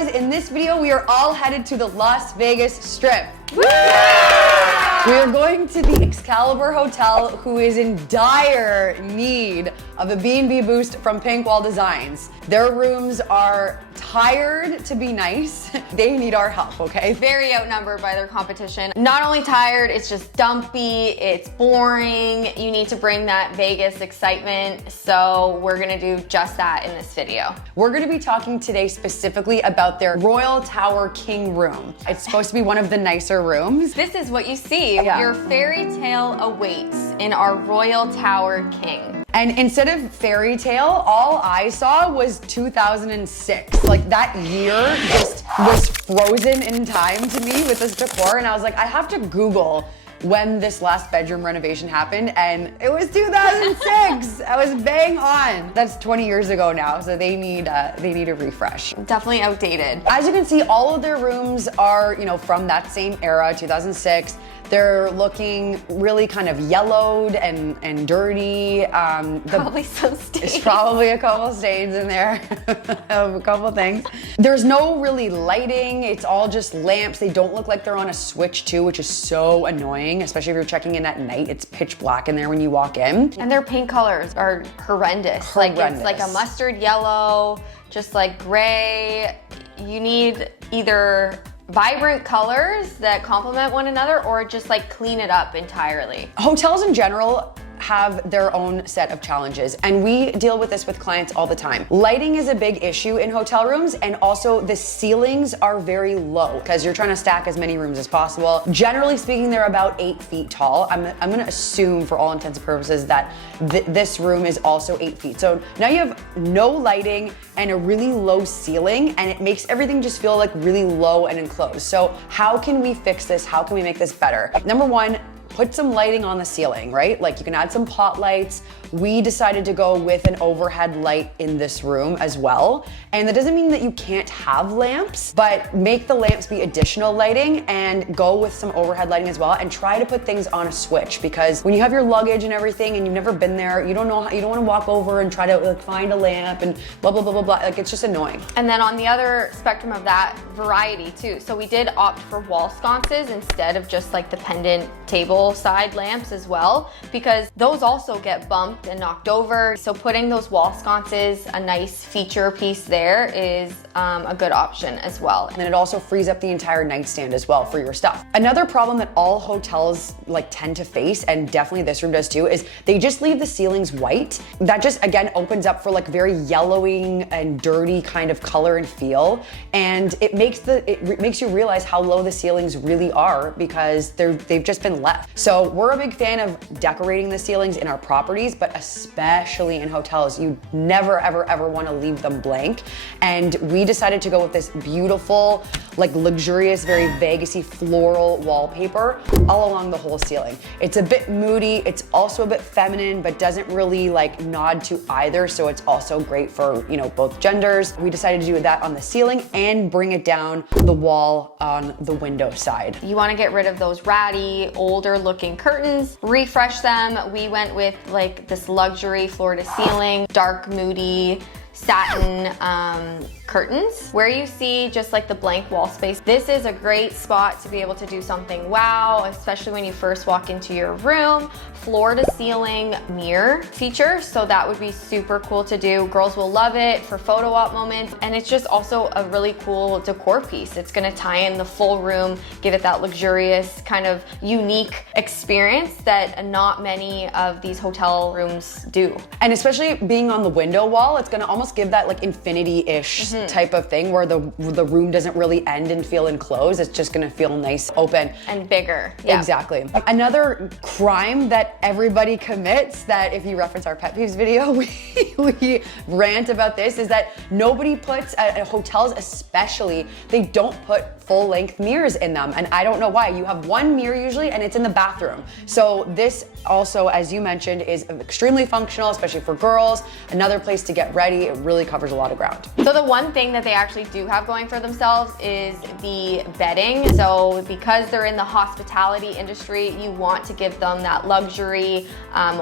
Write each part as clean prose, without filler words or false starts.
guys, in this video, we are all headed to the Las Vegas Strip. Woo! We are going to the Excalibur Hotel, who is in dire need of a B&B boost from Pink Wall Designs. Their rooms are tired to be nice. They need our help, okay? Very outnumbered by their competition. Not only tired, it's just dumpy, it's boring. You need to bring that Vegas excitement. So we're gonna do just that in this video. We're gonna be talking today specifically about their Royal Tower King room. It's supposed to be one of the nicer rooms. This is what you see. Yeah. Your fairy tale awaits in our Royal Tower King. And instead of fairy tale, all I saw was 2006. Like that year just was frozen in time to me with this decor. And I was like, I have to Google when this last bedroom renovation happened, and it was 2006. I was bang on. That's 20 years ago now, so they need a refresh. Definitely outdated. As you can see, all of their rooms are, from that same era, 2006. They're looking really kind of yellowed and dirty. Probably some stains. There's probably a couple stains in there, a couple things. There's no really lighting. It's all just lamps. They don't look like they're on a switch too, which is so annoying, especially if you're checking in at night. It's pitch black in there when you walk in. And their paint colors are horrendous. Like it's like a mustard yellow, just like gray. You need either vibrant colors that complement one another or just like clean it up entirely. Hotels in general have their own set of challenges, and we deal with this with clients all the time. Lighting is a big issue in hotel rooms, and also the ceilings are very low because you're trying to stack as many rooms as possible. Generally speaking, they're about 8 feet tall. I'm gonna assume for all intents and purposes that this room is also 8 feet. So now you have no lighting and a really low ceiling, and it makes everything just feel like really low and enclosed. So how can we fix this? How can we make this better? Number one, put some lighting on the ceiling, right? Like you can add some pot lights. We decided to go with an overhead light in this room as well. And that doesn't mean that you can't have lamps, but make the lamps be additional lighting and go with some overhead lighting as well, and try to put things on a switch, because when you have your luggage and everything and you've never been there, you don't know how, you don't want to walk over and try to like find a lamp and blah, blah, blah, blah, blah. Like it's just annoying. And then on the other spectrum of that, variety too. So we did opt for wall sconces instead of just like the pendant table side lamps as well, because those also get bumped and knocked over. So putting those wall sconces, a nice feature piece there, is a good option as well. And it also frees up the entire nightstand as well for your stuff. Another problem that all hotels tend to face, and definitely this room does too, is they just leave the ceilings white. That just again opens up for like very yellowing and dirty kind of color and feel, and it makes you realize how low the ceilings really are because they've just been left. So we're a big fan of decorating the ceilings in our properties, but especially in hotels, you never ever want to leave them blank. And we decided to go with this beautiful, like luxurious, very Vegas-y floral wallpaper all along the whole ceiling. It's a bit moody, it's also a bit feminine, but doesn't really like nod to either, so it's also great for both genders. We decided to do that on the ceiling and bring it down the wall on the window side. You want to get rid of those ratty, older looking curtains, refresh them. We went with like this luxury floor to ceiling, dark, moody satin curtains. Where you see just like the blank wall space, this is a great spot to be able to do something wow, especially when you first walk into your room. Floor to ceiling mirror feature, so that would be super cool to do. Girls will love it for photo op moments, and it's just also a really cool decor piece. It's gonna tie in the full room, give it that luxurious kind of unique experience that not many of these hotel rooms do. And especially being on the window wall, it's gonna almost give that like infinity-ish type of thing where the room doesn't really end and feel enclosed. It's just gonna feel nice, open. And bigger. Yeah. Exactly. Another crime that everybody commits, that if you reference our pet peeves video, we rant about this, is that nobody puts, at hotels especially, they don't put full-length mirrors in them. And I don't know why. You have one mirror usually, and it's in the bathroom. So this also, as you mentioned, is extremely functional, especially for girls. Another place to get ready, really covers a lot of ground. So the one thing that they actually do have going for themselves is the bedding. So because they're in the hospitality industry, you want to give them that luxury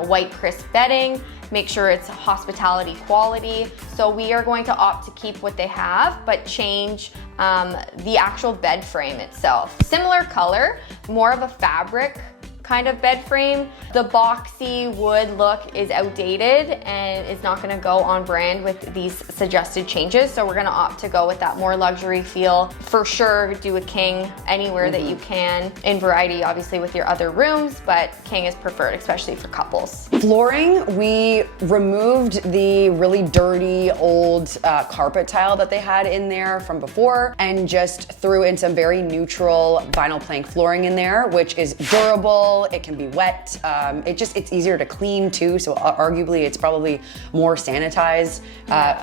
white crisp bedding. Make sure it's hospitality quality. So we are going to opt to keep what they have, but change the actual bed frame itself. Similar color, more of a fabric kind of bed frame. The boxy wood look is outdated and is not gonna go on brand with these suggested changes. So we're gonna opt to go with that more luxury feel. For sure, do a king anywhere that you can, in variety obviously with your other rooms, but king is preferred, especially for couples. Flooring, we removed the really dirty old carpet tile that they had in there from before and just threw in some very neutral vinyl plank flooring in there, which is durable. It can be wet. It's easier to clean too. So arguably it's probably more sanitized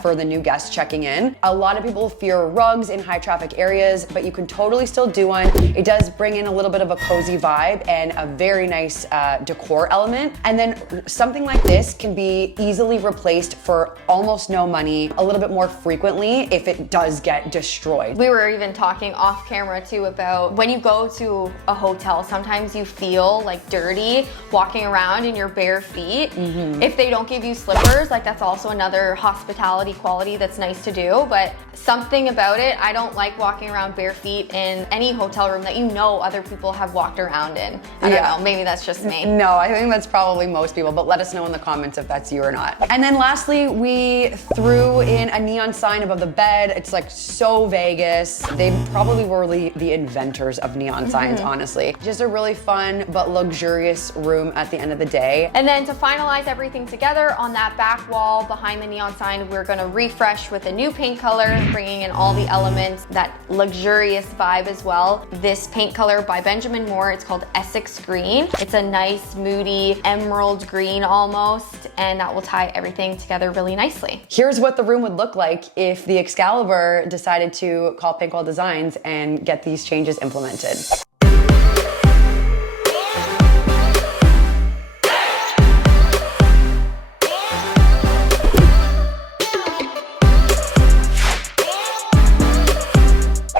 for the new guests checking in. A lot of people fear rugs in high traffic areas, but you can totally still do one. It does bring in a little bit of a cozy vibe and a very nice decor element. And then something like this can be easily replaced for almost no money, a little bit more frequently if it does get destroyed. We were even talking off camera too about when you go to a hotel, sometimes you feel like dirty walking around in your bare feet. If they don't give you slippers, like that's also another hospitality quality that's nice to do, but something about it, I don't like walking around bare feet in any hotel room that you know other people have walked around in. I don't know, maybe that's just me. No, I think that's probably most people, but let us know in the comments if that's you or not. And then lastly, we threw in a neon sign above the bed. It's like so Vegas. They probably were the inventors of neon signs, honestly. Just a really fun but luxurious room at the end of the day. And then to finalize everything together on that back wall behind the neon sign, we're gonna refresh with a new paint color, bringing in all the elements, that luxurious vibe as well. This paint color by Benjamin Moore, it's called Essex Green. It's a nice, moody, emerald green almost, and that will tie everything together really nicely. Here's what the room would look like if the Excalibur decided to call Pinkwell Designs and get these changes implemented.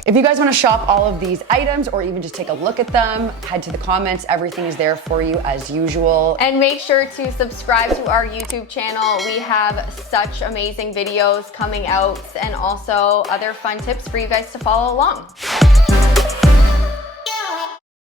If you guys want to shop all of these items or even just take a look at them, head to the comments. Everything is there for you as usual. And make sure to subscribe to our YouTube channel. We have such amazing videos coming out and also other fun tips for you guys to follow along.